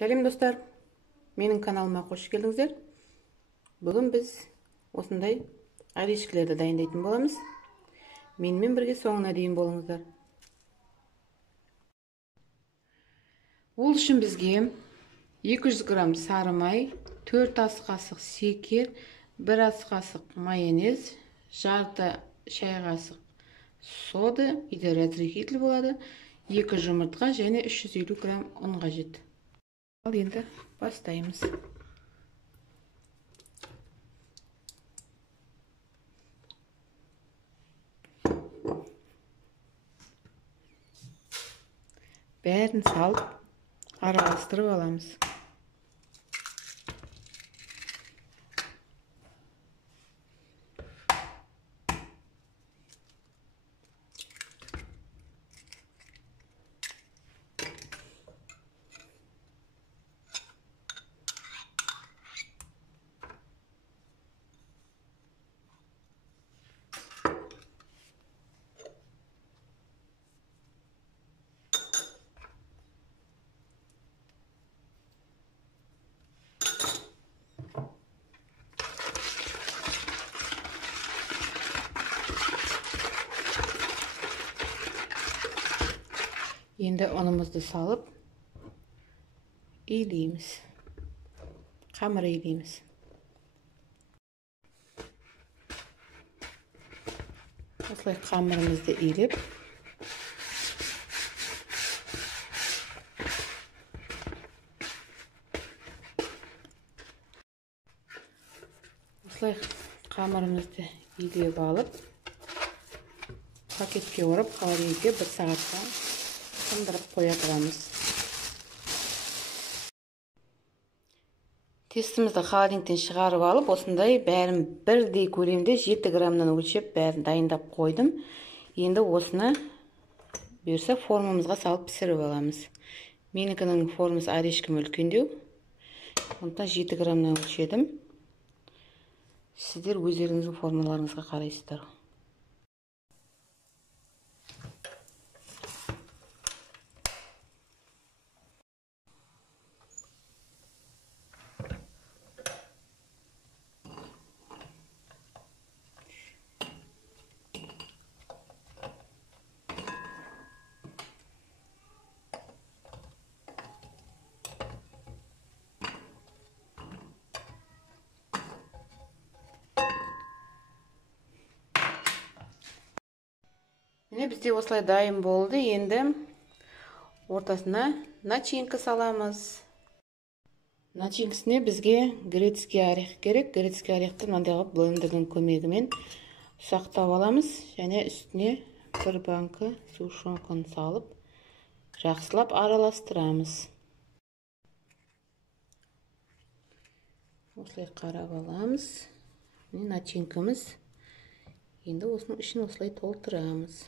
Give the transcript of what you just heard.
Сәлем достар, менің каналыма қош келдіңіздер. Бүгін біз осындай орешкілерді дайындайтын боламыз. Менімен бірге соңына дейін болыңыздар. Ол үшін бізге 200 грамм сары май, 4 ас қасық секер, 1 ас қасық майонез, жарты шай қасық сода, или разрыхитель болады, 2 жұмыртқа және 350 грамм ұн қажет. Ал енді бастаймыз. Бәрін салып, араластырып аламыз. Енді ұнымызды салып, илейміз. Қамыр илейміз. Осылай қамырымызды илеп, алып, пакетке орап, холодильникке 1 сағатқа қандырып қоя тұрамыз. Тестімізді холодильниктен шығарып алып, осындай бәрін бірдей көлемде 7 граммнан өлшеп бәрін дайындап қойдым. Енді осыны берсе формамызға салып пісіріп аламыз. Менікінің формасы орешкім үлкендеу. Онда 7 граммнан өлшедім. Сіздер өздеріңіздің формаларыңызға қарайсыздар. Міне бізде осылай дайын болды. Енді ортасына начинка саламыз. Начинкасіне бізге грецкий орех керек. Грецкий орехті мынандай қылып блендердің көмегімен ұсақтап аламыз. Және үстіне 1 банка сгущенканы салып, жақсылап араластырамыз. Осылай қарап аламыз. Міне начинкамыз. Енді осының ішін осылай толтырамыз.